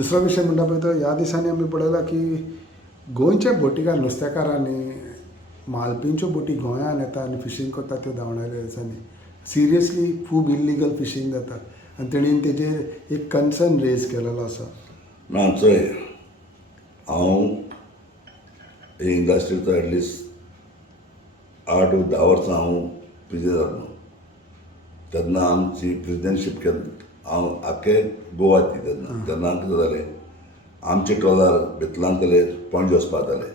दुसरा विषय म्हणटा पळय तो ह्या दिसांनी आमी पळयला की गोंयच्या बोटीकार नुस्तेकारांनी मालपींच्यो बोटी गोंयांत येता आनी फिशींग करता त्यो धांवणाऱ्या दिसांनी सिरियसली खूब इल्लिगल फिशींग जाता आनी तेणीन तेजेर एक कन्सर्न रेज केलेलो आसा. ना चोय हांव हे इंडस्ट्रीचो एटलिस्ट 8 वा 10 वर्सां हांव प्रिजन जालो तेन्ना आमची प्रेजिडेंटशीप केन्ना हांव आख्खे गोवा ती तेन्ना कितें जालें आमचे ट्रॉलर बेतलांतले पणजे वचपा जाताले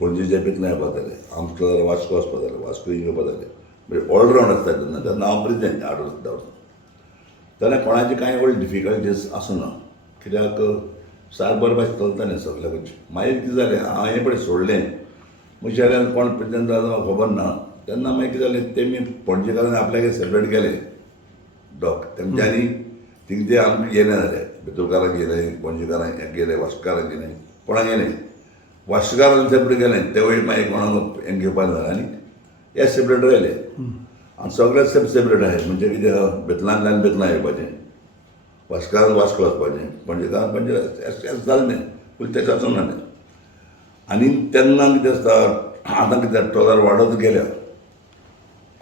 पणजेच्या बेतलां येवपा जाताले आमचे ट्रॉलर वास्को वचपा जाताले वास्को येवपा जाताले म्हणजे ऑलरावंड आसता तेन्ना हांव प्रेजिडेंट 8 वर्सां 10 वर्सां तेन्ना कोणाची कांय व्हड डिफिकल्टीज आसना कित्याक सारकें बरें भाशेन चलतालें सगळ्याक. मागीर कितें जालें हांव हें पळय सोडलें म्हज्या कोण प्रेजिडेंट जालो म्हाका खबर ना तेन्ना मागीर कितें जालें तेमी पणजेकारांनी आपल्याक सेपरेट केले डॉक तेमच्यांनी तिंगे आमकां येना जालें बेतूरकारांक गेले पणजेकारांक गेले वास्कोकारांक गेले कोणाक गेले वास्कोकारांक सेपरेट गेलें ते वेळी मागीर कोणाक हें घेवपाक जालें आनी हे सेपरेट रावले आनी सगळे सेपरेट आहाय म्हणजे कितें बेतलांतल्यान बेतलां येवपाचें वास्कोकारांक वास्को वचपाचें पणजेकारांक पणजे जालें न्ही पूण तें वचूंक ना आनी तेन्ना कितें आसता आतां कितें ट्रॉलर वाडत गेल्या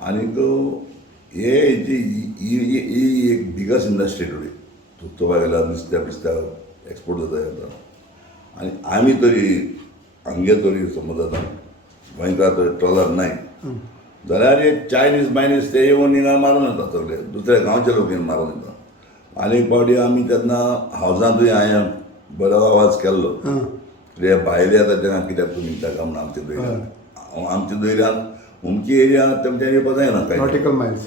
आनीक हे ही एक बिगस्ट इंडस्ट्री टुडे चोवपा गेल्यार नुस्त्या एक्सपोर्ट जाता आनी आमी तरी हांगे तरी समज आतां गोंयकार तरी ट्रॉलर नाय जाल्यार एक चायनीज बायनीज ते येवन हिंगा मारून येता सगळे दुसऱ्या गांवचे लोक येवन मारून येता. आनी एक फावटी आमी तेन्ना हावजांतूय हांवें बरो आवाज केल्लो कित्याक भायले येता तेन्ना कित्याक तुमी ताका म्हणून आमच्या दर्यांत आमच्या दर्यांत उमकी एरिया तेमच्यांनी येवपा जायना कांय नॉटिकल मायल्स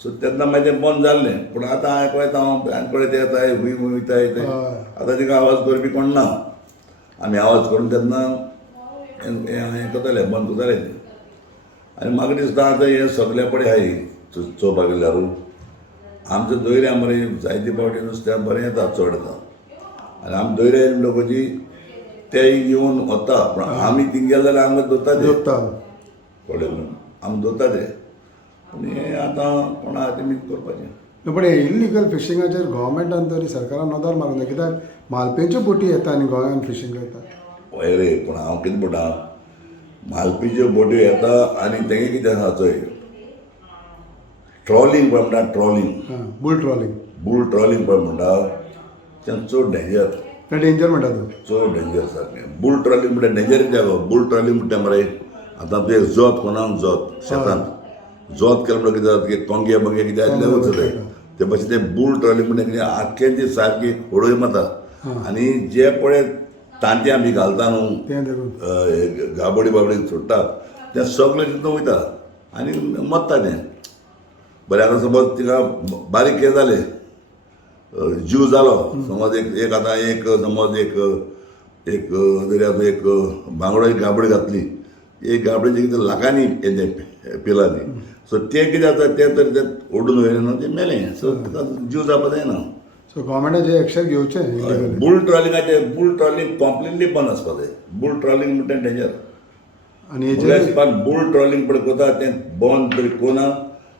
सो तेन्ना मागीर तें बंद जाल्लें पूण आतां हांवें पळयता हांव कडेन ते येताय हूंय वयता येताय आतां तिका आवाज करपी कोण ना आमी आवाज करून तेन्ना हें करताले बंद करताले तें आनी म्हाका दिसता आतां हें सगळे पडे आहाय चोवपाक गेल्यार आमच्या दर्या मरे जायते फावटी नुस्तें बरें येता चड येता आनी आमी दर्या येयले म्हणटकूच ते येवन वता पूण आमी थिंग गेले जाल्यार आमकां दोत्ता पडले म्हणून आमी दोत्ता ते पूण हें आतां कोणा तेमी करपाचें. पण हे इल्लिगल फिशिंगाचेर गव्हर्मेंटान तरी सरकारान नदर मारूंक जाय कित्याक मालपेच्यो बोटी येता आनी गोंयांत फिशींग करता. हय रे पूण हांव कितें म्हणटा मालपेच्यो बोट्यो येता आनी तेगे कितें आसा चोय ट्रॉलिंग पळय म्हणटा ट्रॉलिंग बुल ट्रॉलिंग पळय म्हणटा तें चड डेंजर तें डेंजर म्हणटा तूं चड डेंजर सारकें बुल ट्रॉलिंग म्हणटा डेंजर कित्याक बुल ट्रॉलिंग म्हणटा मरे आतां तुवें जोत कोणाक जोत शेतांत जोत केलो म्हणटा कितें जाता की कोंगे बंगे कितें आसलें वचतले ते भशेन तें बुल ट्रॉलिंग म्हणटा कितें आख्खें ती सारकी होडोय माता आनी जे पळय तांतें आमी घालता न्हू गाबडी बाबडी सोडटात तें सगळें तितून वयता आनी मरता तें बरें. आतां समज तिका बारीक हें जालें जीव जालो समज एक आतां एक समज एक दर्यांत एक बांगडो एक गाबडी घातली एक गाबडीची कितें लाखांनी हें पिलांनी सो तें कितें जाता तें तर तें ओडून वयलें न्हू तें मेलें सो तिका जीव जावपा जायना. सो गव्हर्मेंटाचें एक्शन घेवचें. बुल ट्रॉलिंग कॉम्प्लिटली बंद आसपा जाय. बुल ट्रॉलिंग म्हणटा डेंजर आनी हिसपान बुल ट्रॉलिंग पळय कोता तें बंद तरी कोना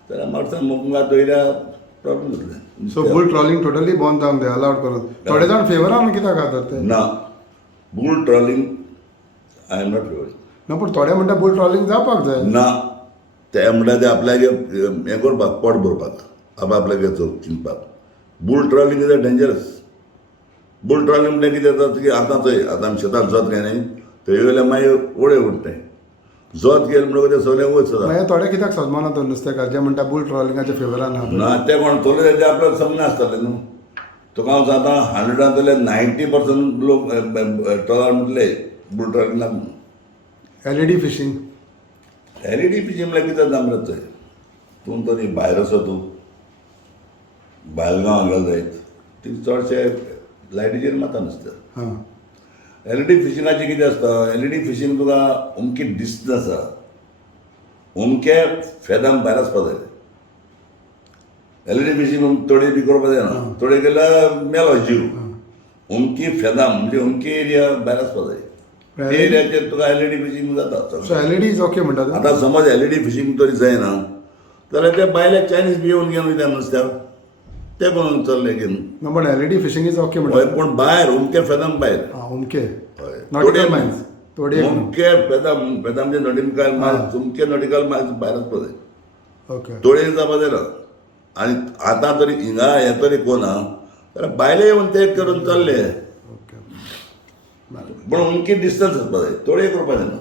जाल्यार म्हाका मुखार दर्या प्रॉब्लेम जातलें. सो बुल ट्रॉलिंग टोटली बंद जावंक जाय अलावड करून. थोडे जाण फेवरान कित्याक आसात ते ना bull trawling I am not favour ना पूण थोडे म्हणटा बुल ट्रॉलिंग जावपाक जाय ना ते म्हणटा ते आपल्याक हें करपाक पोट भरपाक आपल्याक चिंतपाक. Bull trawling is dangerous. Bull trawling म्हणल्यार कितें जाता की आतां थंय आतां आमी शेतांत जोत घायनाय थंय गेल्यार मागीर उडे उरताय जोत गेले म्हणटकूच तें सगळें वच जाता. थोडे कित्याक सजमाना तो नुस्तेकार जे म्हणटा बुल ट्रॉलिंगाच्या फेवरान आहा ना ते कोण थोडे ते आपल्याक समज आसताले न्हू तुका हांव सांगता 100 90% लोक ट्रॉलर म्हणटले बुल ट्रॉलिंग ना म्हणून. LED फिशींग फिशींग म्हणल्यार कितें जाता मरे थंय तूं तरी भायर असो तूं बायलगांव गेलो जायत ती चडशे लायटीचेर माता नुस्तें. LED फिशिंगाचें कितें आसता फिशींग तुका अमकी डिस्टन्स आसा अमके फेदाम भायर आसपा जाय. फिशींग थोडे बी करपा जायना थोडे गेल्यार मेलो जीव अमकी फेदाम म्हणजे अमकी एरिया भायर आसपा जाय ते एरियाचेर तुका फिशींग जाता. सो LED इज ओके म्हणटा आतां समज फिशींग तरी जायना जाल्यार ते भायले चायनीज बी येवन घेवन वयता नुस्त्याक ते करून चल्ले घेन no but LED fishing is okay हय म्हणटा पूण भायर उमके फेदम भायर उमके हय नॉटिकल मायन्स थोडी उमके फेदम जे नॉटिकल मायन्स उमके नॉटिकल मायन्स भायरच पळय ओके तोडे जावपा जायना आनी आतां तरी हिंगा हे तरी कोना जाल्यार भायले येवन ते करून चल्ले ओके पूण उमकी डिस्टन्स आसपा जाय तोडे करपा जायना